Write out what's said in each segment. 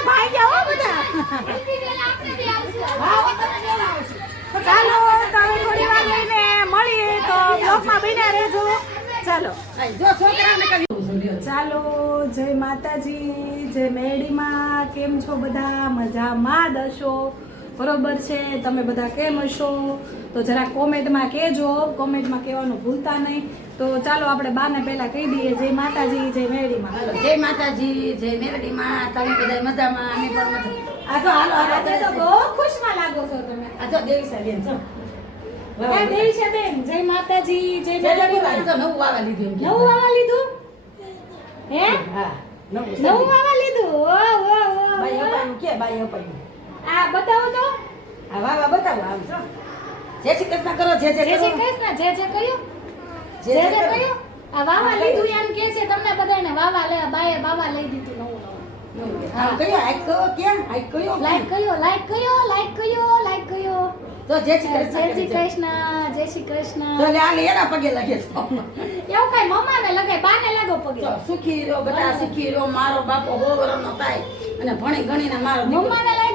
તમે. ચાલો તો હવે થોડી વાર લઈને મળીએ તો બ્લોગમાં બન્યા રહેજો. ચાલો. જો ચાલો જય માતાજી જય મેડીમાં. કેમ છો બધા? મજામાં દશો બરોબર છે તમે બધા કેમ હશો? તો જરા કોમેન્ટમાં કહેજો કોમેન્ટમાં કહેવાનું ભૂલતા નહીં. તો ચાલો આપણે બાને પહેલા કહી દઈએ જય માતાજી જય મેરડીમાં. હાલો, જય માતાજી જય મેરડીમાં. તમે બધા મજામાં? અમે પણ મજા આ જો હાલો હાલો આજે તો બહુ ખુશમાં લાગો છો તમે. આ જો દેવી સાહેબ એમ છો દેવી છે બેન જય માતાજી જય નવું વાવા લીધું નવું વાવા લીધું? હે? હા નવું વાવા લીધું? ઓ ઓ ઓ બાઈ અપાયું કે બાઈ અપાયું? આ બતાવો તો. હા વાહ વાહ બતાવો આમ છો જય શ્રી કૃષ્ણ કરો જય જય જે જે ને જે જે કહ્યું જે જે જે જે કરો. કહ્યું આ વાવા લીધું એમ કે છે તમને બધાને વાવા લે બાએ બાવા લઈ દીધું નવું નવું. હા કયો હાઈક કયો કેમ? હાઈક કયો લાઈક કયો લાઈક કયો લાઈક કયો લાઈક કયો તો જય શ્રી જય કૃષ્ણ શ્રી કૃષ્ણ જય શ્રી કૃષ્ણ. તો લે આ એના પગે લાગે છે. એવું કઈ મમ્માને લગાય બાને લાગો પગે. સુખી રહો બેટા સુખી રો મારો બાપો હો વરનો થાય. અને ભણી ગણીને મારો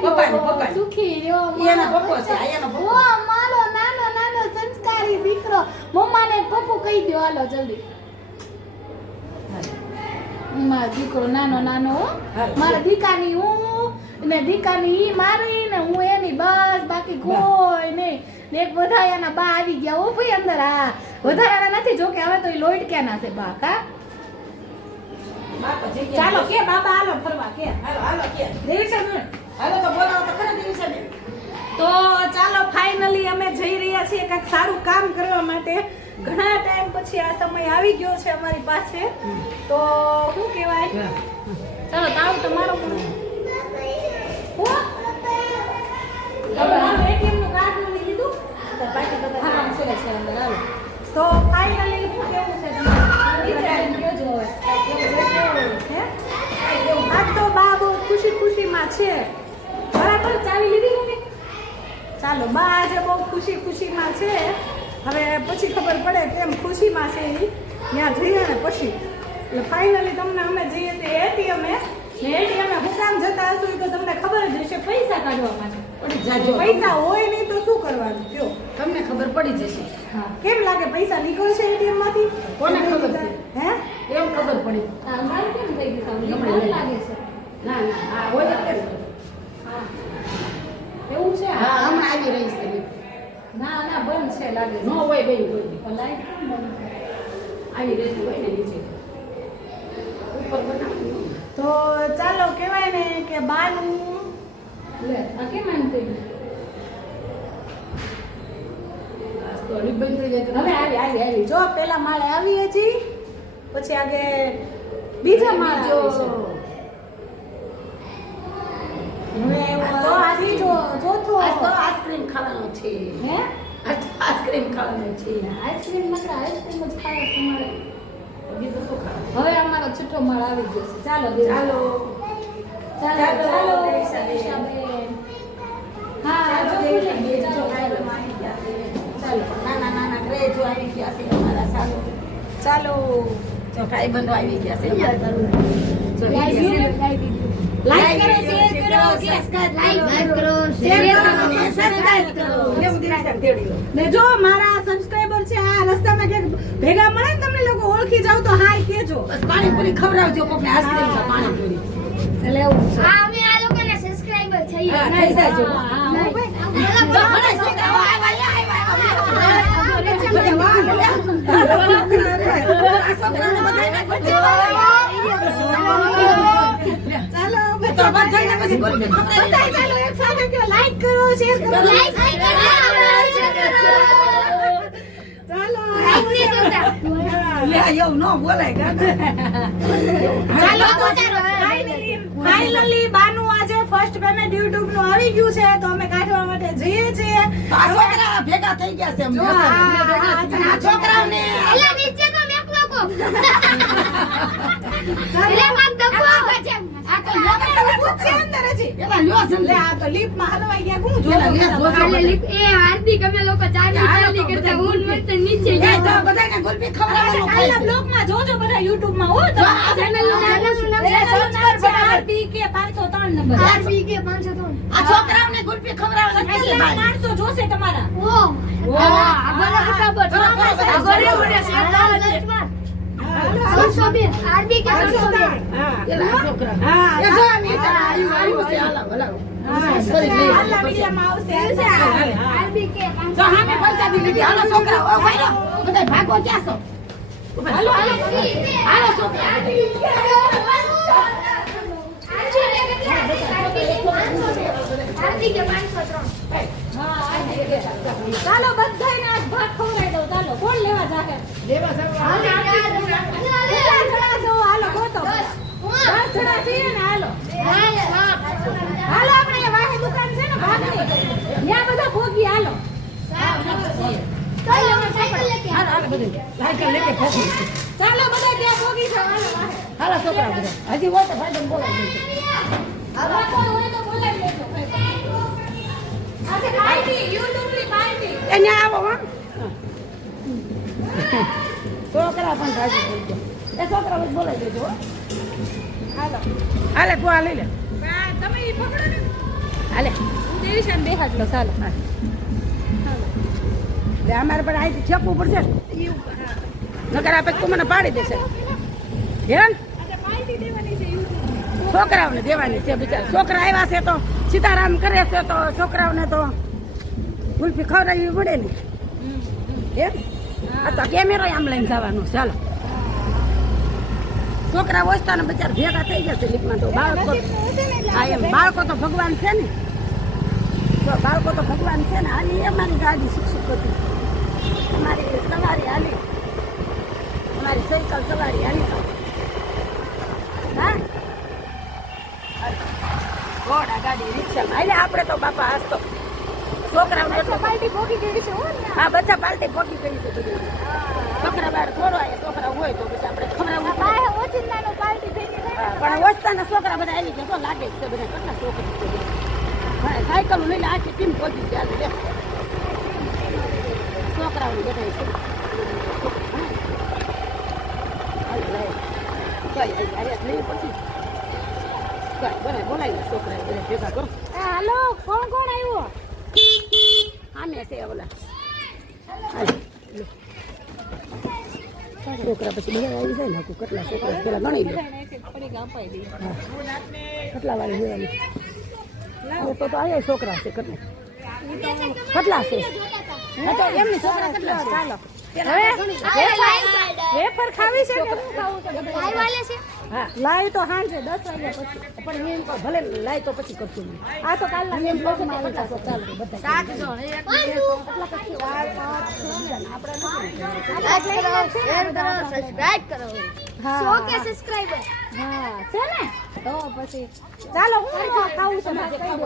પપ્પાને પપ્પાને. સુખી રહ્યો એના પપ્પો છે, આ પપ્પો. ઓ મારો નાનો નાનો સંસ્કારી દીકરો મમ્માને પપ્પુ કહી દો હાલો જલ્દી. મારો દીકરો નાનો નાનો. મારા દીકાની હું ને દીકાની ઈ મારી ને હું એની બસ બાકી કોઈ નહીં. ને એક વધારાના બા આવી ગયા. હો ભાઈ અંદર હા વધારાના નથી જો કે હવે તો એ લોઈટ ક્યાં ના છે બા કા. ચાલો કે બાબા હાલો ફરવા કે. હાલો હાલો કે. દેવી સાહેબ હાલો તો બોલાવો તો ખરા દિવસે સાહેબ તો ચાલો ફાઇનલી અમે જઈ રહ્યા છીએ કંઈક સારું કામ કરવા માટે. ઘણા ટાઈમ પછી આ સમય આવી ગયો છે અમારી પાસે. તો શું કહેવાય? ચાલો તાવ તમારો. તો ફાઇનલી શું કેવું છે તમારે? વિચારીને કહેજો હવે. હે? આજ તો બા બહુ ખુશી ખુશીમાં છે બરાબર ચાવી લીધી મમ્મી ચાલો બા આજે બહુ ખુશી ખુશીમાં છે હવે પછી ખબર પડે કેમ ખુશીમાં છે એ ત્યાં જઈએ ને પછી એટલે ફાઇનલી તમને અમે જઈએ તે એટીએમે ને એટીએમે હું કામ જતા હશું તો તમને ખબર જ હશે પૈસા કાઢવા માટે પૈસા હોય શું કરવાનું? કયો? તમને ખબર પડી જશે. હા. કેમ લાગે? પૈસા નીકળશે એટીએમમાંથી? કોને ખબર છે? હે? એમ ખબર પડી. આ મારે કેમ થઈ ગયું? તમને લાગે છે? ના ના હા હોય જ. હા. એવું છે? હા હમણાં આવી રહી છે ના ના બંધ છે લાગે નો હોય બેન તો લાઈટ કેમ બંધ આવી રહેતી હોય ને નીચે. ઉપર બનાવવાનું. તો ચાલો કહેવાય ને કે બાનું. લે આ કેમ એમ થઈ ગયું? આજ તો રિબન થઈ જાય હવે આવી આવી આવી. જો પેલા માળે આવી હજી. પછી આગે બીજા માળે તો આઈસ્ક્રીમ. ખાવાનો છે. હે? આઈસ્ક્રીમ ખાવાનો છે. આઈસ્ક્રીમ માત્ર આઈસ્ક્રીમ જ ખાય તમારે બીજું શું ખાવાનું? હવે અમારો છઠ્ઠો માળ આવી ગયો છે. ચાલો ચાલો. ચાલો ચાલો. હા જો દેવીશાબેન. જો ચાલો. નાના નાના ગ્રેજો આવી ગયા છે અમારા ચાલો ચાલો. જો ભાઈ બંધો આવી ગયા છે અહીંયા. જો લાઈક કરો શેર કરો. સબસ્ક્રાઇબ કરો શેર કરો સબસ્ક્રાઇબ કરો. એમ દિરીશાને તેડી ને જો મારા સબસ્ક્રાઇબર છે આ રસ્તામાં ભેગા મળે ને તમને લોકો ઓળખી જાવ તો હાય કેજો બસ પાણીપુરી ખવડાવજો કોકને આઈસ્ક્રીમ છે પાણીપુરી. એટલે એવું છે. હા અમે આ લોકોને સબસ્ક્રાઇબર થઈએ હા, થઈ જાજો. હા, હા, ભાઈ. જો મને છોકરાઓ આવ્યા, આવ્યા, આવ્યા, લાઈક કરો બાનું આજે ફર્સ્ટ પેમેન્ટ યુટ્યુબનું આવી ગયું છે તો અમે જઈએ છીએ આ છોકરા ભેગા થઈ ગયા છે જો, આ છોકરાઓને એલા નીચે તો મેકલો ધક્કો લે માર ધક્કો આ તો લ્યો છે અંદર હજી એલા લ્યો લે આ તો લીપમાં હલવાઈ ગયા. હું એલા લે જો જો લીપ- એ હાર્દિક અમે લોકો ચાલી ચાલી કરતા હું મસ્ત નીચે ગયા તો બધાને ગુલપી કાલના ખવડાવવાનું બ્લોગમાં જોજો બધા યુટ્યુબમાં હો તો આ નામ RBK 503 નંબર. આરબી કે 503 આ છોકરાઓને ગુલપી ખવડાવવા નથી માણસો જોશે તમારા ઓ ભાગો ક્યાં છો હાલો હાલો હાલો છોકરા ચાલો બધાય ને ભાગ ખવડાવી દઉં. ચાલો કોણ લેવા જાહે? છો હાલો ગોતો. દસ જણા છીએ ને હાલો. હાલો આપણે વાહે દુકાન છે ને ભાગની ત્યાં બધા ભોગી હાલો. ચાલો બધા ત્યાં ભોગી છે હાલો હાલો છોકરા બધા. હજી હોય તો ફાયદો બોલો કોઈ હોય તો અહીંયા આવો હા. છોકરા પણ રાજી થઈ ગયા. એ છોકરા બસ બોલાવી દેજો હો. હાલો. હાલે તું આ લઈ લે. તમે પકડો ને. હાલે. હું દેવીશાન બેહાડ લો ચાલો લે અમારે પણ અહીંથી છેકવું પડશે. ને. નકર આપે તું મને પાડી દેશે. હે ને? આજે પાર્ટી દેવાની છે યુટ્યુબ છોકરાઓને દેવાની છે બિચારા. છોકરા આવ્યા છે તો. સીતારામ કરે છે તો છોકરાઓને તો ગુલ્ફી ખવડાવવી પડે ને. એમ? આ તો કેમેરો આમ લઈને જવાનું ચાલો છોકરા ઓછતા ને બચારા ભેગા થઈ ગયા છે લીપમાં તો બાળકો હા એમ. બાળકો તો ભગવાન છે ને. જો બાળકો તો ભગવાન છે ને. હાલી અમારી ગાડી સુખ સુખ હતી. અમારી સવારી હાલી. અમારી સાયકલ સવારી હાલી હા ઘોડા ગાડી રિક્ષામાં. હાલે આપણે તો બાપા આજ તો છોકરાઓને એટલો પાર્ટી ભોગી ગઈ છે હો બધા પાર્ટી પહોંચી ગઈ છે બધી. છોકરા બાર થોડો આવે છોકરા હોય તો પછી આપણે ખવડાવવું ભેગી પણ ઓછતાના છોકરા બધા આવી ગયા તો લાગે છે બધા કેટલા છોકરા છે. સાયકલ લઈને આખી ટીમ ભોગી ગયા. છોકરાઓને બધા છે. કઈ, હાલ, હાલ, બોલાવી લે છોકરા બધા ભેગા કરો. હાલો કોણ કોણ આવ્યો? આમે છે ઓલા. છોકરા પછી બધા આવી જાય ને કેટલા છોકરા પેલા ગણી લે કેટલા વાર જોવાની તો તો છોકરા છે કેટલા. કેટલા છે? એમની છોકરા કેટલા છે? ચાલો. વેફર ખાવી છે કે ખાવું છે? હા. લાય તો હાંજે દસ વાગ્યા પછી. પણ એમ કહો, ભલે લાય તો પછી કરશું આ તો કાલના એમ બ્લોગમાં આવી જશે ચાલો બધા સાત જણ હા હા. છે ને? તો પછી ચાલો હું ખાવું છે. કહી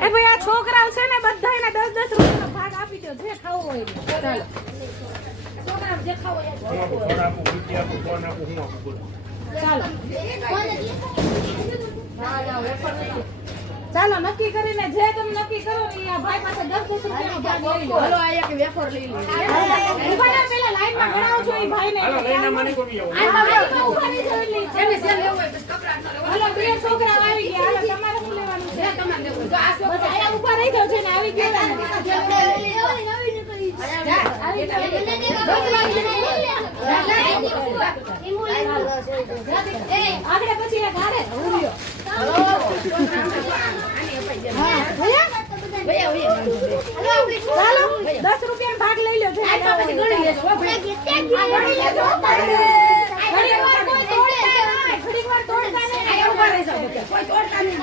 એ ભાઈ આ છોકરાઓ છે ને બધાને દસ દસ રૂપિયાનો ભાગ આપી દો જે ખાવું હોય ચાલો. ચાલો ચાલો નક્કી કરીને જે તમે નક્કી કરો ને એ આ ભાઈ પાસે દસ દસ રૂપિયાનો ભાગ લઈ લો. હલો આ એક વેફર લઈ લો. ઊભા રહો, લાઈનમાં ગણાવો છો એ ભાઈને. હાલો લઈને મને કોમી આવો. આ ઊભા રહેજો એટલે જેને જે લેવું હોય બસ કપડા ન લેવા. હાલો, બે છોકરા આવી ગયા. હાલો, તમારે શું લેવાનું છે? તમારે લેવું તો આ છોકરા ઊભા રહી જાવ છે ને આવી ગયા ને. આગળ પછી ભૈયા? ભૈયા, ભૈયા. ચાલો દસ રૂપિયા ભાગ લઈ લો જે આ તો પછી ગણી લેજો, ગણી લેજો. કોઈ તોડતા નહીં.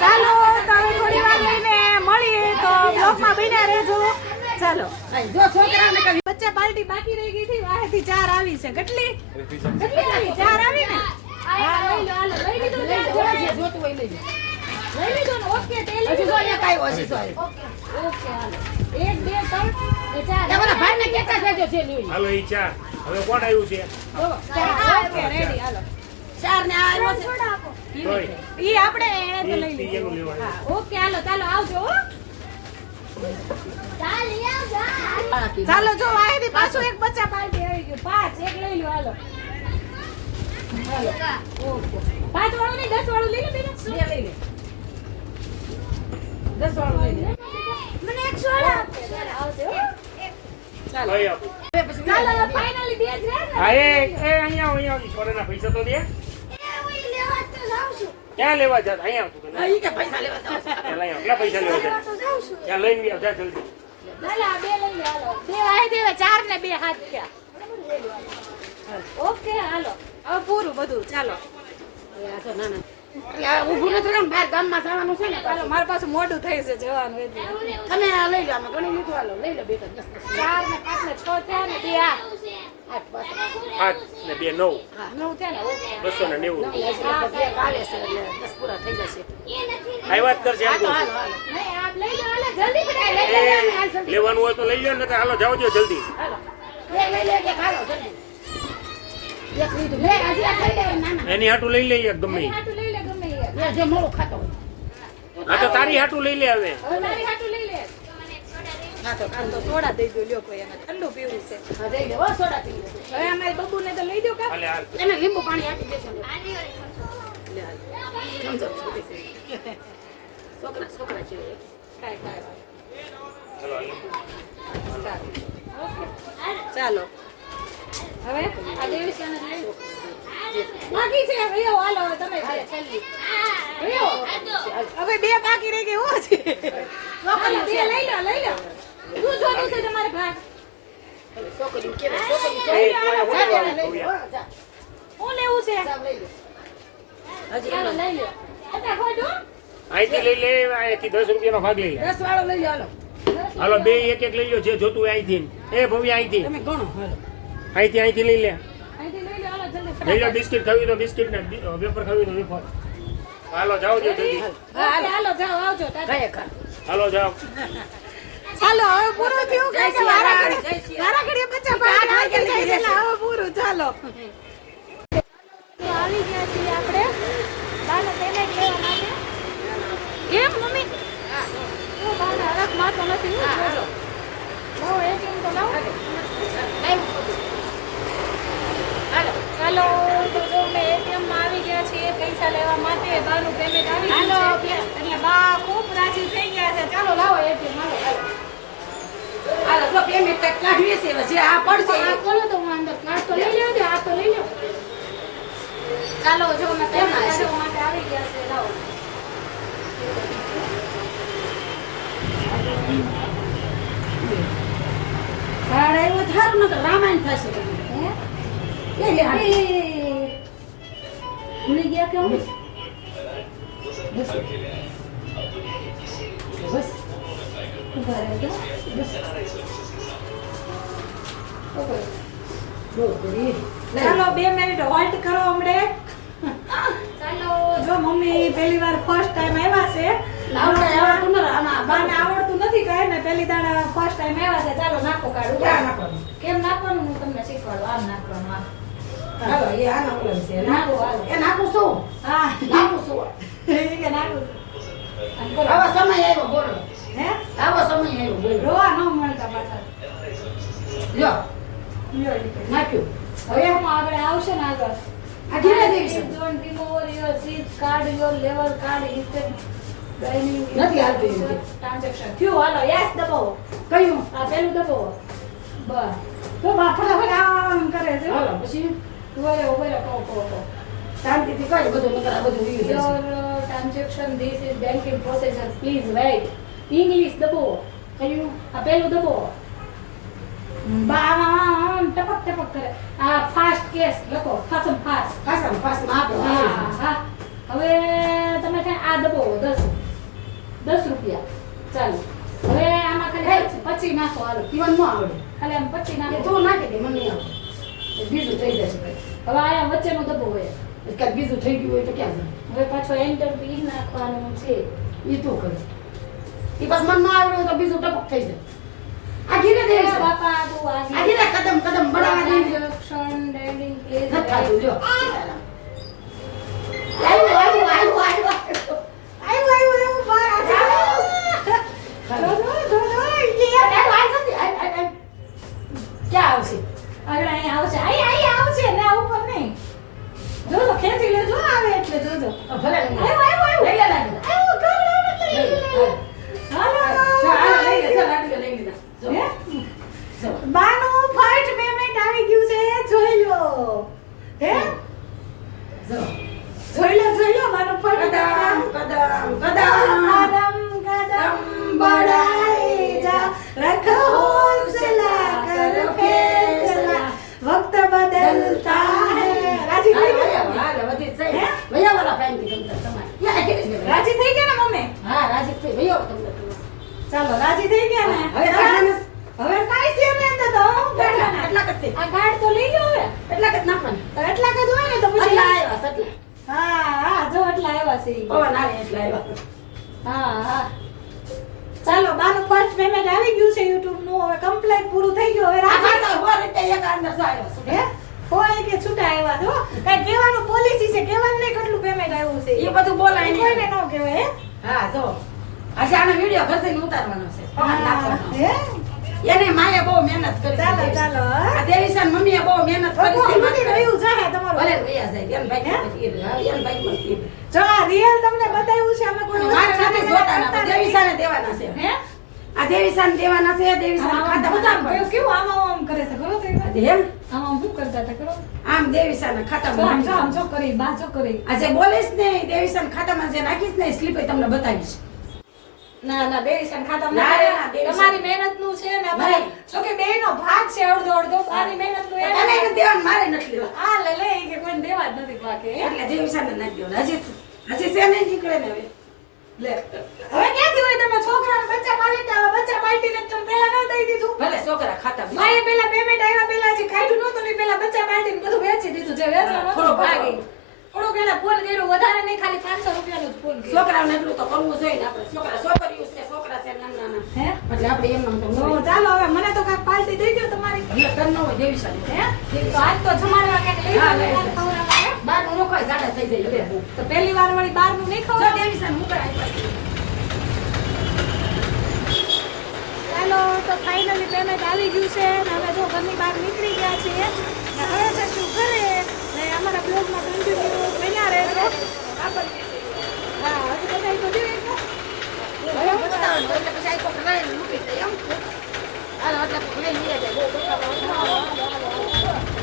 ચાલો તો થોડી વાર લઈને મળીએ તો બ્લોગમાં બન્યા રહેજો. ચાલો. જો છોકરાને કઈ બચ્ચા પાર્ટી બાકી રહી ગઈ હતી વાહેથી ચાર આવી છે. કેટલી? કેટલી આવી? ચાર આવી ને? હા લઈ લો હાલો. લઈ લીધું લઈ જે જોતું હોય લઈ. લઈ લીધું ને? ઓકે તે લઈ લીધું એક આવ્યો હજી તો ઓકે ઓકે હાલો. એક બે ત્રણ ને ચાર. બધા ભાઈને કહેતા જજો જે લેવું. હાલો ઈ ચાર. હવે કોણ આવ્યું છે? ચાર. ઓકે રેડી હાલો. ચાર ને આ આવ્યો છે. ઈ આપણે એને તો લઈ લેવાનું. હા ઓકે હાલો ચાલો આવજો. ચાલો જો વાહેથી પાછું એક બચ્ચા પાલટી આવી ગયું. પાંચ એક લઈ લો હાલો. પાંચ વાળું નહીં દસ વાળું લઈ લો બેન લઈ લે. દસ વાળું લઈ લે. મને એક સોળ બે ચાલો લઈ ફાઇનલી જ રહે હા એ એ અહીંયા અહીંયા. ઈ પૈસા તો દે. ક્યાં લેવા જાત? અહીંયા આવતું કે નહીં કે પૈસા લેવા જાવ. લઈ આવ. કેટલા પૈસા લેવા જાત ત્યાં લઈને આવ, જા જલ્દી. લાલા બે લઈ લો હાલો. બે વાહે દેવા ચાર ને બે હાથ થયા. ઓકે હાલો. હવે પૂરું બધું. ચાલો. ના આ જો નાના. એટલે આ ઊભું નથી રહેવાનું, બહાર ગામમાં જવાનું છે ને ચાલો મારે પાછું મોઢું થઈ છે જવાનું એટલે તમે લઈ લો આમાં ઘણી લીધું હાલો લઈ લો બે ત્રણ, દસ દસ. ચાર ને પાંચ ને છ થયા ને બે આઠ ને બે નવ. નવ થયા ને બસો ને નેવું. નવ હજી લગભગ એક આવે છે એટલે દસ પૂરા થઈ જશે. આ વાત કરશે. લેવાનું હોય તો લઈ લો ને હાલો જાવ દો જલ્દી. હાલો. બે લઈ લે એક હાલો જલ્દી. એક લીધું. લે હજી આ ખાઈ લે નાના. એની હાટું લઈ લઈએ ગમે. લે જે ખાતો હોય. હા તો તારી હાટું લઈ લે હવે. હવે તારી હાટું લઈ લે. હા તો આમ તો સોડા દઈ દો લ્યો કોઈ એને. ઠંડુ પીવું છે. હા દઈ લે હો સોડા પી લે. હવે અમારી બબુને તો લઈ દો કા એને લીંબુ પાણી આપી દેજો. છોકરા છોકરા છે. ચાલો. હવે આ દેવી બાકી છે. ભૈયો હાલો તમે બે હવે બે બાકી રહી ગઈ હો છે. બે લઈ લો લઈ લો. શું જોતું છે તમારે ભાગ? છોકરી એ, છે ઓલા જા, ઓલા લઈ લે, હો, જા. શું લેવું છે? જા, લઈ લે. હજી ચાલો એનો લઈ લો. અહીંથી લઈ લે અહીંથી દસ રૂપિયાનો ભાગ લઈ લે. દસ વાળો લઈ લો હાલો. હાલો બે એક એક લઈ લો જે જોતું હોય અહીંથી. એ ભવ્ય અહીંથી. તમે ગણો હાલો. અહીંથી અહીંથી લઈ લો. ફટાફટ. બિસ્કિટ ખાવી તો બિસ્કિટ ને વેફર ખાવી તો વેફર. હાલો જાઓ જો જલ્દી. હાલો, હાલો જાઓ આવજો. ગયે હાલો જાઓ. ચાલો હવે પૂરું થયું કે વારા ઘડી- બચ્ચા વાગે જાય છે હવે પૂરું ચાલો. આવી ગયા છીએ આપણે. બાને પેમેન્ટ લેવા માટે. કેમ મમ્મી? હું. બાને હરખ મારતો નથી. હું. જોજો. લાવો ATM તો લાવો હાલો તો જો મેં ATM માં આવી ગયા છીએ પૈસા લેવા માટે બાનું પેમેન્ટ આવી હાલો, એટલે બા ખૂબ રાજી થઈ ગયા છે. ચાલો લાવો ATM હાલો પેમેન્ટ કંઈક કાઢવી છે જે આ પડશે આ ખોલો તો હું અંદર કાર્ડ તો લઈ લેજો આ તો લઈ લો. ચાલો જો અમે પેમેન્ટ માટે આવી ગયા છે લાવો. કાર્ડ આવ્યો થારું નકર રામાયણ થશે. હાલ. ભૂલી ગયા કે હું બસ બસ. ચાલો બે મિનિટ હોલ્ટ કરો હમણે. ચાલો. જો મમ્મી પહેલી વાર ફર્સ્ટ ટાઈમ આવ્યા છે. મને આવડતું નથી, આમાં બાને આવડતું. નથી કાંઈ ને પહેલી દાડા ફર્સ્ટ ટાઈમ આવ્યા છે. ચાલો નાખો કાઢું. નાખવાનું? કેમ નાખવાનું? હું તમને શીખવાડું. આમ નાખવાનું આમ. હાલો, એ આના ઓલા છે. એ નાખું શું? હા નાખું શું? કે નાખું. આવો સમય આવ્યો, બોલો. હે આવો સમય આવ્યો, બોલો. રોવા ન મળતા પાછા કે. નાખ્યું. હવે હું આગળ આવશે ને આગળ આ ધીરે ધીરે over your seat card, your level card, નથી આવતું એમ થયું, હાલો, yes દબાવો. કયું? આ પેલું દબાવો. બસ. તો આમ કરે છે હાલો, પછી વયો રહો, કહો, કહો, કહો. શાંતિથી કઈ બધું નકર આ બધું Your જશે. uh, transaction, this is banking procedure, please wait. English કયું? આ પેલું દબો બા ટપક ટપક કરે. આ ફાસ્ટ કેસ લખો, ફાસમ ફાસ્ટ ફાસ્ટમાં આપો. હા, હા. હવે તમે કાંઈ આ દબો દસ દસ રૂપિયા ચાલો હવે આમાં ખાલી પચી નાખો હાલો ઈવન ન આવડે. ખાલી આમ પચી એ નાખો તું નાખી દે, મને આવડે. બીજું થઈ જશે. હવે આયા વચ્ચેનો દબો હોય કાંઈક બીજું થઈ ગયું હોય તો ક્યાં જાય? હવે પાછો એન્ટર બી નાખવાનું છે એ તું કરે. એ બસ મન ન આવ્યું તો બીજું ટપક થઈ જાય. આ બાપા તું કદમ કદમ દે. પ્લેસ નથી જો આવ્યું, આવ્યું, આવ્યું, આવ્યું. ક્યાં આવશે આગળ અહીં આવશે. અહીં અહીં આવશે. ને ઉપર નહીં. જો જો ખેંચી લેજો આવે એટલે જોજો. ભલે આવ્યો આવ્યો આવ્યો. લઈ લે, આવ્યો ઘર આવ્યો હાલો. હાલો લઈ લે, ચાલ, લાડુ લઈ લીધા. જો. હે? જો. બાનું ફર્સ્ટ પેમેન્ટ આવી ગયું છે. જોઈ લો. હે? ચાલો રાજી થઈ ગયા ને? હવે. હવે કાઈ છે ને તો તો એટલા બેઠા આ ગાડ તો લઈ જાઓ હવે. એટલા કદ નાખવાનું. તો એટલા કે હોય ને તો પછી એટલા આવ્યા એટલા. હા હા જો એટલા આવ્યા છે. પવન આવે એટલા આવ્યા. હા હા. ચાલો બાનું ફર્સ્ટ પેમેન્ટ આવી ગયું છે YouTube નું હવે કમ્પ્લીટ પૂરું થઈ ગયું. હવે રાખા તો સો રીતે એક અંદર આવ્યો છે. હે? કોઈ કે છૂટા આવ્યા છો કઈ કહેવાનું પોલિસી છે કહેવાનું નહીં કેટલું પેમેન્ટ આવ્યું છે. એ બધું બોલાય. કોઈને ન કહેવાય હે? હા, જો. આજે આનો વીડિયો જઈને ઉતારવાનો છે. પવન નાખવાનો. એને માએ બહુ મહેનત કરી. ચાલો ચાલો આ દેવીસન મમ્મીએ બહુ મહેનત કરી છે. મને રહ્યું જાહે તમારું ભલે રહ્યા જાય. એમ ભાઈ માં કીધું. હા, એન ભાઈ જો આ રિયલ તમને બતાવ્યું છે અમે કોઈ મારે નથી જોતા ના. દેવીસાને દેવાના છે. હે આ દેવીસાને દેવાના છે. દેવીસાના ખાતામાં બધા. કેવું આમ આમ કરે છે ખબર કઈ હે? આમ આમ શું કરતા હતા ખબર આમ દેવીસાના ખાતા આમ જો આમ જો કરી બા જો કરી આ જે બોલીશ ને દેવીસાના ખાતામાં જે નાખીશ ને સ્લીપ તમને બતાવીશ ના ના દેવીસન ખાતા ના રે ના, દેવીસન. તમારી મહેનતનું છે ને અમારે જો કે બે નો ભાગ છે અડધો અડધો મારી મહેનતનું તને નથી દેવાનું મારે નથી લેવા આ લે લે કે કોઈને દેવા જ નથી બાકી હે? એટલે દેવીસાને નાખી દેવાનું. હજી હજી છે નહીં નીકળે ને હવે. લે. હવે ક્યાંથી હોય તમે? છોકરાને બચ્ચા પાલી તા બચ્ચા પાલટીને તમે પહેલા ન દઈ દીધું. ભલે છોકરા ખાતા માએ પેલા પેમેન્ટ આવ્યા પેલા જે કાઢ્યું નહોતું ને પેલા બચ્ચા પાલટીને બધું વેચી દીધું. જે વેચવાનું થોડો ભાગી. થોડું એને ફોન કર્યો વધારે નહીં ખાલી પાંચસો રૂપિયાનું જ ફોન કર્યો. છોકરાઓને એટલું તો કરવું જોઈએ ને આપણે. છોકરા છોકરીઓ છે છોકરા છે નાના નાના હે? એટલે આપણે એમ નામ તો તો. ચાલો હવે મને તો કાંઈક પાલતી દઈ દો તમારી એ ઘર ન હોય દેવીસાને હે? તો આજ તો જમાડવા કાંઈક લઈ હે? બારનું નખાય જાડા થઈ જાય તો પહેલી વાર વાળી બારનું નહીં જો દેવી દેવીસાને મૂકણ ચાલો તો ફાઇનલી પેમેન્ટ આવી ગયું છે. અને હવે જો ઘરની બહાર નીકળી ગયા છીએ હવે જશું ઘરે. ને અમારા બ્લોગમાં કન્ટિન્યુ બન્યા રહેજો. હા હજુ બધા તો જોઈએ હવે બતાવવાનું એટલે પછી આ છોકરાને મૂકી દે એમ. હાલો,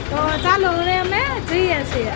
તો ચાલો હવે અમે જઈએ છીએ.